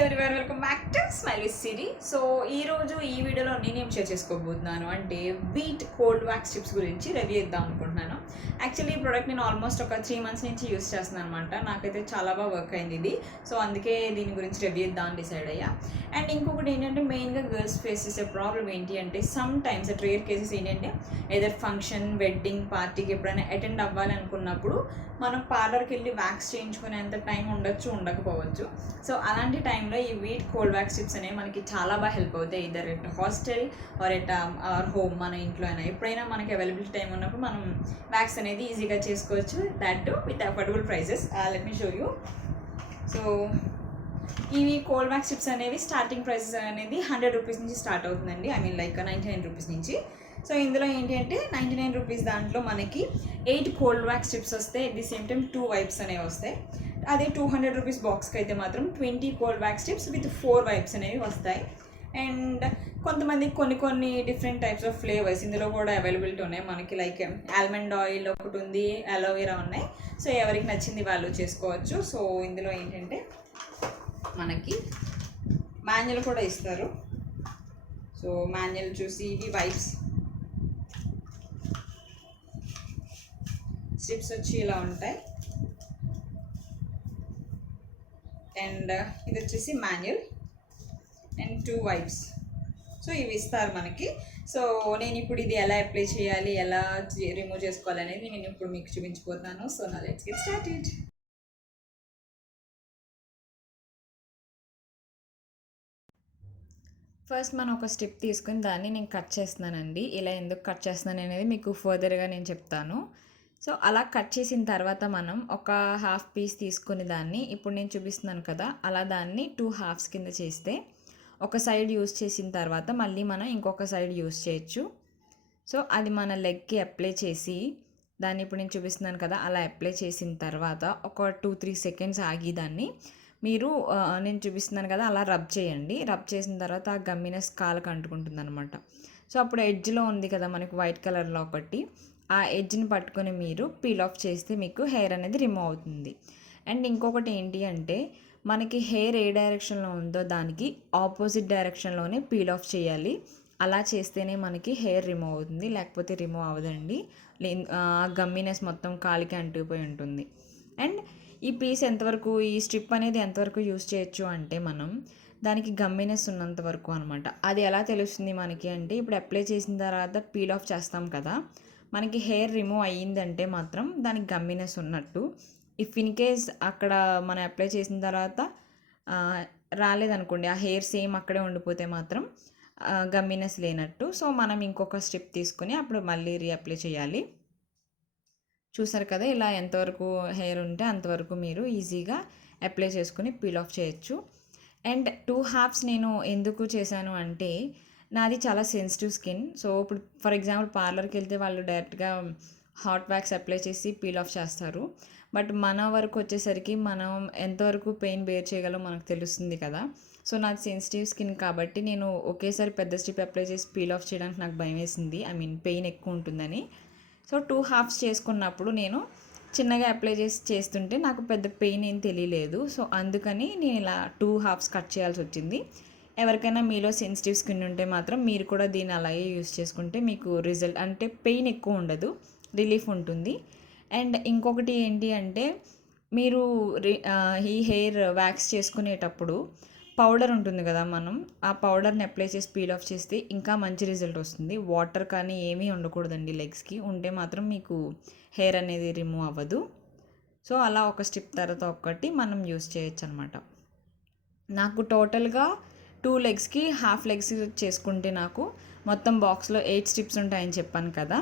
Everyone, welcome back to smile with Siri. So ఈరోజు ఈ వీడియోలో నేనేం షేర్ చేసుకోబోతున్నాను అంటే వీట్ కోల్డ్ వ్యాక్స్ స్ట్రిప్స్ గురించి రివ్యూ ఇద్దాం అనుకుంటున్నాను. యాక్చువల్లీ ఈ ప్రోడక్ట్ నేను ఆల్మోస్ట్ ఒక 3 months నుంచి యూస్ చేస్తున్నాను అనమాట. నాకైతే చాలా బాగా వర్క్ అయింది ఇది. సో అందుకే దీని గురించి రివ్యూ ఇద్దామని డిసైడ్ అయ్యా. అండ్ ఇంకొకటి ఏంటంటే మెయిన్గా గర్ల్స్ ఫేస్ చేసే ప్రాబ్లం ఏంటి అంటే some times at rare cases ఏంటంటే ఏదర్ ఫంక్షన్, వెడ్డింగ్, పార్టీకి ఎప్పుడైనా అటెండ్ అవ్వాలి అనుకున్నప్పుడు మనం పార్లర్కి వెళ్ళి వ్యాక్స్ చేయించుకునేంత టైం ఉండొచ్చు, ఉండకపోవచ్చు. సో అలాంటి టైంలో ఈ వీట్ కోల్డ్ వ్యాక్స్ స్ట్రిప్స్ అనేవి మనకి చాలా బాగా హెల్ప్ అవుతాయి. Either at hostel or at our home, మన ఇంట్లో అయినా ఎప్పుడైనా మనకి అవైలబిలిటీ టైం ఉన్నప్పుడు మనం వ్యాక్స్ అనేది ఈజీగా చేసుకోవచ్చు. That too with affordable prices. Let me show you. So ఇవి కోల్డ్ వ్యాక్స్ స్ట్రిప్స్ అనేవి స్టార్టింగ్ ప్రైసెస్ అనేది 100 రూపీస్ నుంచి స్టార్ట్ అవుతుందండి. ఐ మీన్ లైక్ 99 రూపీస్ నుంచి. సో ఇందులో ఏంటి అంటే 99 రూపీస్ దాంట్లో మనకి 8 కోల్డ్ వ్యాక్స్ స్ట్రిప్స్ వస్తాయి. At the same time 2 wipes అనేవి వస్తాయి. అదే 200 రూపీస్ బాక్స్కి అయితే మాత్రం 20 cold wax strips with 4 wipes అనేవి వస్తాయి. అండ్ కొంతమంది కొన్ని డిఫరెంట్ టైప్స్ ఆఫ్ ఫ్లేవర్స్ ఇందులో కూడా అవైలబిలిటీ ఉన్నాయి మనకి. లైక్ ఆల్మండ్ ఆయిల్ ఒకటి ఉంది, అలోవెరా ఉన్నాయి. సో ఎవరికి నచ్చింది వాళ్ళు చేసుకోవచ్చు. సో ఇందులో ఏంటంటే మనకి మాన్యువల్ కూడా ఇస్తారు. సో మాన్యువల్ చూసి ఇవి వైప్స్ స్ట్రిప్స్ వచ్చి ఇలా ఉంటాయి. అండ్ ఇది వచ్చేసి మాన్యువల్ అండ్ 2 వైప్స్. సో ఇవి ఇస్తారు మనకి. సో నేను ఇప్పుడు ఇది ఎలా అప్లై చేయాలి, ఎలా రిమూవ్ చేసుకోవాలి అనేది నేను ఇప్పుడు మీకు చూపించిపోతాను. సో నా లెట్స్ గెట్ స్టార్టెడ్. ఫస్ట్ మనం ఒక స్టెప్ తీసుకుని దాన్ని నేను కట్ చేస్తున్నానండి. ఇలా ఎందుకు కట్ చేస్తున్నాను అనేది మీకు ఫర్దర్గా నేను చెప్తాను. సో అలా కట్ చేసిన తర్వాత మనం ఒక హాఫ్ పీస్ తీసుకుని దాన్ని ఇప్పుడు నేను చూపిస్తున్నాను కదా, అలా దాన్ని 2 halves కింద చేస్తే ఒక సైడ్ యూస్ చేసిన తర్వాత మళ్ళీ మనం ఇంకొక సైడ్ యూస్ చేయొచ్చు. సో అది మన లెగ్కి అప్లై చేసి దాన్ని ఇప్పుడు నేను చూపిస్తున్నాను కదా, అలా అప్లై చేసిన తర్వాత ఒక 2-3 seconds ఆగి దాన్ని మీరు నేను చూపిస్తున్నాను కదా అలా రబ్ చేయండి. రబ్ చేసిన తర్వాత ఆ గమ్మినెస్ కాళ్ళకు అంటుకుంటుంది అనమాట. సో అప్పుడు ఎడ్జ్లో ఉంది కదా మనకి వైట్ కలర్లో ఒకటి, ఆ ఎడ్జ్ని పట్టుకొని మీరు పీల్ ఆఫ్ చేస్తే మీకు హెయిర్ అనేది రిమూవ్ అవుతుంది. అండ్ ఇంకొకటి ఏంటి అంటే మనకి హెయిర్ ఏ డైరెక్షన్లో ఉందో దానికి ఆపోజిట్ డైరెక్షన్లోనే పీల్ ఆఫ్ చేయాలి. అలా చేస్తేనే మనకి హెయిర్ రిమూవ్ అవుతుంది, లేకపోతే రిమూవ్ అవ్వదండి. ఆ గమ్మినెస్ మొత్తం కాలికి అంటుకుపోయి ఉంటుంది. అండ్ ఈ పీస్ ఎంతవరకు, ఈ స్ట్రిప్ అనేది ఎంతవరకు యూస్ చేయొచ్చు అంటే మనం దానికి గమ్మినెస్ ఉన్నంత వరకు అనమాట. అది ఎలా తెలుస్తుంది మనకి అంటే ఇప్పుడు అప్లై చేసిన తర్వాత పీల్ ఆఫ్ చేస్తాం కదా, మనకి హెయిర్ రిమూవ్ అయ్యిందంటే మాత్రం దానికి గమ్మినెస్ ఉన్నట్టు. ఇఫ్ ఇన్ కేస్ అక్కడ మనం అప్లై చేసిన తర్వాత రాలేదనుకోండి, ఆ హెయిర్ సేమ్ అక్కడే ఉండిపోతే మాత్రం గమ్మినెస్ లేనట్టు. సో మనం ఇంకొక స్టెప్ తీసుకుని అప్పుడు మళ్ళీ రీఅప్లై చేయాలి. చూసారు కదా, ఇలా ఎంతవరకు హెయిర్ ఉంటే అంతవరకు మీరు ఈజీగా అప్లై చేసుకుని పీల్ ఆఫ్ చేయొచ్చు. అండ్ 2 halves నేను ఎందుకు చేశాను అంటే నాది చాలా సెన్సిటివ్ స్కిన్. సో ఇప్పుడు ఫర్ ఎగ్జాంపుల్ పార్లర్కి వెళ్తే వాళ్ళు డైరెక్ట్గా హాట్ వ్యాక్స్ అప్లై చేసి పీల్ ఆఫ్ చేస్తారు. బట్ మన వరకు వచ్చేసరికి మనం ఎంతవరకు పెయిన్ బేర్ చేయగలం మనకు తెలుస్తుంది కదా. సో నాది సెన్సిటివ్ స్కిన్ కాబట్టి నేను ఒకేసారి పెద్ద స్ట్రిప్ అప్లై చేసి పీల్ ఆఫ్ చేయడానికి నాకు భయం వేసింది. ఐ మీన్ పెయిన్ ఎక్కువ ఉంటుందని. సో 2 halves చేసుకున్నప్పుడు నేను చిన్నగా అప్లై చేస్తుంటే నాకు పెద్ద పెయిన్ ఏం తెలియలేదు. సో అందుకని నేను ఇలా 2 halves కట్ చేయాల్సి వచ్చింది. ఎవరికైనా మీలో సెన్సిటివ్ స్కిన్ ఉంటే మాత్రం మీరు కూడా దీన్ని అలాగే యూస్ చేసుకుంటే మీకు రిజల్ట్ అంటే పెయిన్ ఎక్కువ ఉండదు, రిలీఫ్ ఉంటుంది. అండ్ ఇంకొకటి ఏంటి అంటే మీరు ఈ హెయిర్ వ్యాక్స్ చేసుకునేటప్పుడు పౌడర్ ఉంటుంది కదా, మనం ఆ పౌడర్ని అప్లై చేసి పీల్ ఆఫ్ చేస్తే ఇంకా మంచి రిజల్ట్ వస్తుంది. వాటర్ కానీ ఏమీ ఉండకూడదండి లెగ్స్కి, ఉంటే మాత్రం మీకు హెయిర్ అనేది రిమూవ్ అవ్వదు. సో అలా ఒక స్టెప్ తర్వాత ఒకటి మనం యూస్ చేయొచ్చు అనమాట. నాకు టోటల్గా 2 legsకి హాఫ్ లెగ్స్ చేసుకుంటే నాకు మొత్తం బాక్స్లో 8 స్ట్రిప్స్ ఉంటాయని చెప్పాను కదా,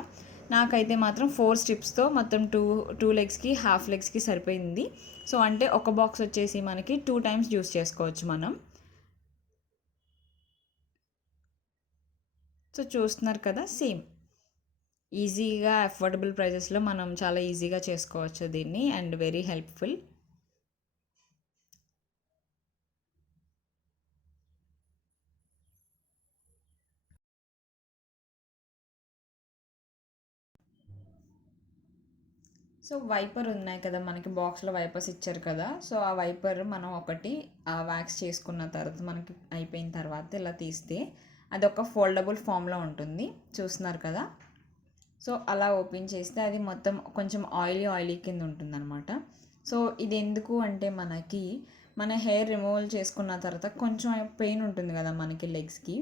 నాకైతే మాత్రం 4 స్ట్రిప్స్తో మొత్తం 2 legsకి హాఫ్ లెగ్స్కి సరిపోయింది. సో అంటే ఒక బాక్స్ వచ్చేసి మనకి 2 times యూస్ చేసుకోవచ్చు మనం. సో చూస్తున్నారు కదా, సేమ్ ఈజీగా అఫోర్డబుల్ ప్రైజెస్లో మనం చాలా ఈజీగా చేసుకోవచ్చు దీన్ని. And very helpful. So wiper ఉన్నాయి కదా, మనకి బాక్స్లో వైపర్స్ ఇచ్చారు కదా, సో ఆ వైపర్ మనం ఒకటి వ్యాక్స్ చేసుకున్న తర్వాత మనకి అయిపోయిన తర్వాత ఇలా తీస్తే అది ఒక ఫోల్డబుల్ ఫామ్లో ఉంటుంది, చూస్తున్నారు కదా. సో అలా ఓపెన్ చేస్తే అది మొత్తం కొంచెం ఆయిలీ కింద ఉంటుందన్నమాట. సో ఇది ఎందుకు అంటే మనకి మన హెయిర్ రిమూవల్ చేసుకున్న తర్వాత కొంచెం పెయిన్ ఉంటుంది కదా మనకి లెగ్స్కి.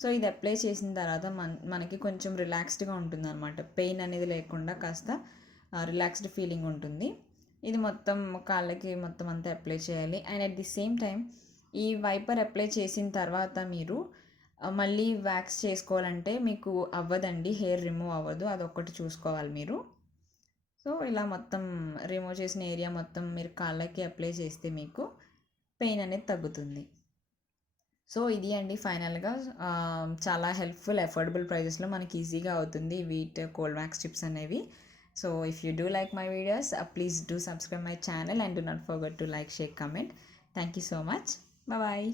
సో ఇది అప్లై చేసిన తర్వాత మనకి కొంచెం రిలాక్స్డ్గా ఉంటుంది అనమాట, పెయిన్ అనేది లేకుండా కాస్త రిలాక్స్డ్ ఫీలింగ్ ఉంటుంది. ఇది మొత్తం కాళ్ళకి మొత్తం అంతా అప్లై చేయాలి. And at the same time ఈ వైపర్ అప్లై చేసిన తర్వాత మీరు మళ్ళీ వ్యాక్స్ చేసుకోవాలంటే మీకు అవ్వదండి, హెయిర్ రిమూవ్ అవ్వదు, అదొక్కటి చూసుకోవాలి మీరు. సో ఇలా మొత్తం రిమూవ్ చేసిన ఏరియా మొత్తం మీరు కాళ్ళకి అప్లై చేస్తే మీకు పెయిన్ అనేది తగ్గుతుంది. సో ఇది అండి ఫైనల్గా చాలా హెల్ప్ఫుల్, అఫోర్డబుల్ ప్రైజెస్లో మనకి ఈజీగా అవుతుంది వీట్ కోల్డ్ వ్యాక్స్ టిప్స్ అనేవి. So if you do like my videos, please do subscribe my channel and do not forget to like, share, comment. Thank you so much. Bye bye.